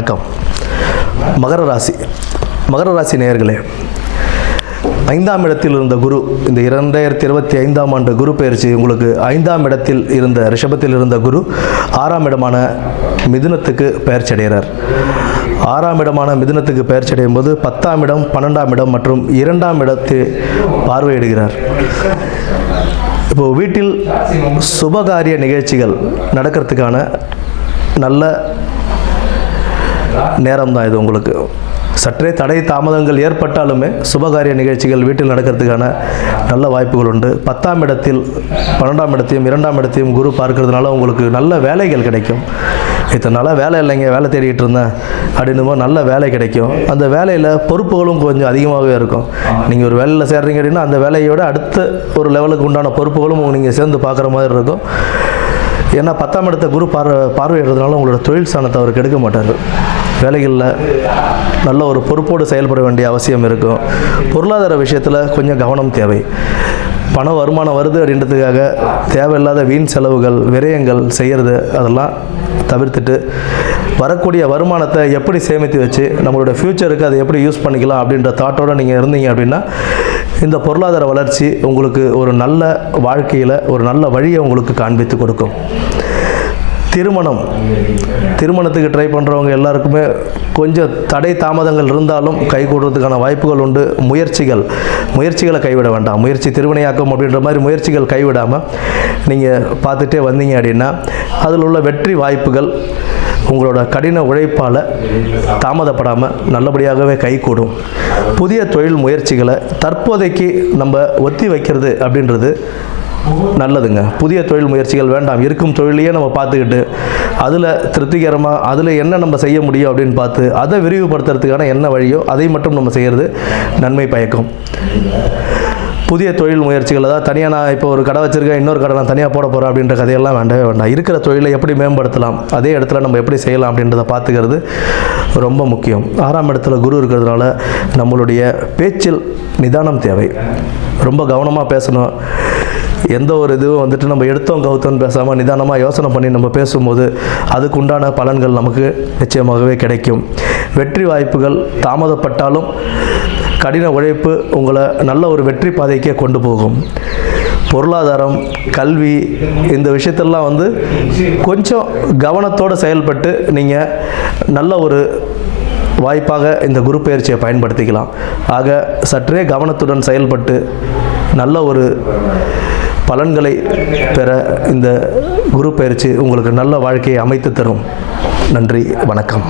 வணக்கம். மகர ராசி நேயர்களே, 5ஆம் இடத்தில் இருந்த குரு இந்த 2025ஆம் ஆண்டு குரு பெயர்ச்சி உங்களுக்கு 5ஆம் இடத்தில் இருந்த ரிஷபத்தில் இருந்த குரு 6ஆம் இடமான மிதுனத்துக்கு பெயர்ச்சி அடைகிறார். 6ஆம் இடமான மிதுனத்துக்கு பெயர்ச்சி அடையும் போது 10ஆம் இடம், 12ஆம் இடம் மற்றும் 2ஆம் இடத்தை பார்வையிடுகிறார். இப்போ வீட்டில் சுபகாரிய நிகழ்ச்சிகள் நடக்கிறதுக்கான நல்ல நேரம் தான் இது. உங்களுக்கு சற்றே தடை தாமதங்கள் ஏற்பட்டாலுமே சுபகாரிய நிகழ்ச்சிகள் வீட்டில் நடக்கிறதுக்கான நல்ல வாய்ப்புகள் உண்டு. 10ஆம் இடத்தில் 12ஆம் இடத்தையும் 2ஆம் இடத்தையும் குரு பார்க்கறதுனால உங்களுக்கு நல்ல வேலைகள் கிடைக்கும். இத்தனை நாளாக வேலை இல்லைங்க, வேலை தேடிட்டு இருந்தேன் அப்படின்னுமோ நல்ல வேலை கிடைக்கும். அந்த வேலையில் பொறுப்புகளும் கொஞ்சம் அதிகமாகவே இருக்கும். நீங்கள் ஒரு வேலையில் சேர்றீங்க அப்படின்னா அந்த வேலையோட அடுத்த ஒரு லெவலுக்கு உண்டான பொறுப்புகளும் நீங்கள் சேர்ந்து பார்க்குற மாதிரி இருக்கும். ஏன்னா 10ஆம் இடத்தை குரு பார்வையிடுறதுனால உங்களோட தொழில் ஸ்தானத்தை அவர் கெடுக்க மாட்டார். வேலைகளில் நல்ல ஒரு பொறுப்போடு செயல்பட வேண்டிய அவசியம் இருக்கும். பொருளாதார விஷயத்தில் கொஞ்சம் கவனம் தேவை. பண வருமானம் வருது அப்படின்றதுக்காக தேவையில்லாத வீண் செலவுகள், விரயங்கள் செய்கிறது அதெல்லாம் தவிர்த்துட்டு வரக்கூடிய வருமானத்தை எப்படி சேமித்து வச்சு நம்மளோட ஃப்யூச்சருக்கு அதை எப்படி யூஸ் பண்ணிக்கலாம் அப்படின்ற தாட்டோடு நீங்கள் இருந்தீங்க அப்படின்னா இந்த பொருளாதார வளர்ச்சி உங்களுக்கு ஒரு நல்ல வாழ்க்கையில் ஒரு நல்ல வழியை உங்களுக்கு காண்பித்து கொடுக்கும். திருமணத்துக்கு ட்ரை பண்ணுறவங்க எல்லாருக்குமே கொஞ்சம் தடை தாமதங்கள் இருந்தாலும் கை கூடுறதுக்கான வாய்ப்புகள் உண்டு. முயற்சிகளை கைவிட வேண்டாம். முயற்சி திருவினையாக்கும் அப்படின்ற மாதிரி முயற்சிகள் கைவிடாமல் நீங்கள் பார்த்துட்டே வந்தீங்க அப்படின்னா அதில் உள்ள வெற்றி வாய்ப்புகள் உங்களோட கடின உழைப்பால் தாமதப்படாமல் நல்லபடியாகவே கைகூடும். புதிய தொழில் முயற்சிகளை தற்போதைக்கு நம்ம ஒத்தி வைக்கிறது அப்படின்றது நல்லதுங்க. புதிய தொழில் முயற்சிகள் வேண்டாம். இருக்கும் தொழிலையே நம்ம பார்த்துக்கிட்டு அதில் திருப்திகரமாக அதில் என்ன நம்ம செய்ய முடியும் அப்படின்னு பார்த்து அதை விரிவுபடுத்துறதுக்கான என்ன வழியோ அதை மட்டும் நம்ம செய்கிறது நன்மை பயக்கும். புதிய தொழில் முயற்சிகள், அதாவது தனியாக நான் இப்போ ஒரு கடை வச்சுருக்கேன், இன்னொரு கடை நான் தனியாக போட போகிறேன் அப்படின்ற கதையெல்லாம் வேண்டவே வேண்டாம். இருக்கிற தொழிலை எப்படி மேம்படுத்தலாம், அதே இடத்துல நம்ம எப்படி செய்யலாம் அப்படின்றத பார்த்துக்கிறது ரொம்ப முக்கியம். 6ஆம் இடத்துல குரு இருக்கிறதுனால நம்மளுடைய பேச்சில் நிதானம் தேவை. ரொம்ப கவனமாக பேசணும். எந்த ஒரு இதுவும் வந்துட்டு நம்ம எடுத்தோம் கவுத்தோன்னு பேசாமல் நிதானமாக யோசனை பண்ணி நம்ம பேசும்போது அதுக்கு உண்டான பலன்கள் நமக்கு நிச்சயமாகவே கிடைக்கும். வெற்றி வாய்ப்புகள் தாமதப்பட்டாலும் கடின உழைப்பு உங்களை நல்ல ஒரு வெற்றி பாதைக்கே கொண்டு போகும். பொருளாதாரம், கல்வி இந்த விஷயத்தெல்லாம் கொஞ்சம் கவனத்தோடு செயல்பட்டு நீங்கள் நல்ல ஒரு வாய்ப்பாக இந்த குரு பயிற்சியை பயன்படுத்திக்கலாம். ஆக சற்றே கவனத்துடன் செயல்பட்டு நல்ல ஒரு பலன்களை பெற இந்த குரு பயிற்சி உங்களுக்கு நல்ல வாழ்க்கையை அமைத்து தரும். நன்றி, வணக்கம்.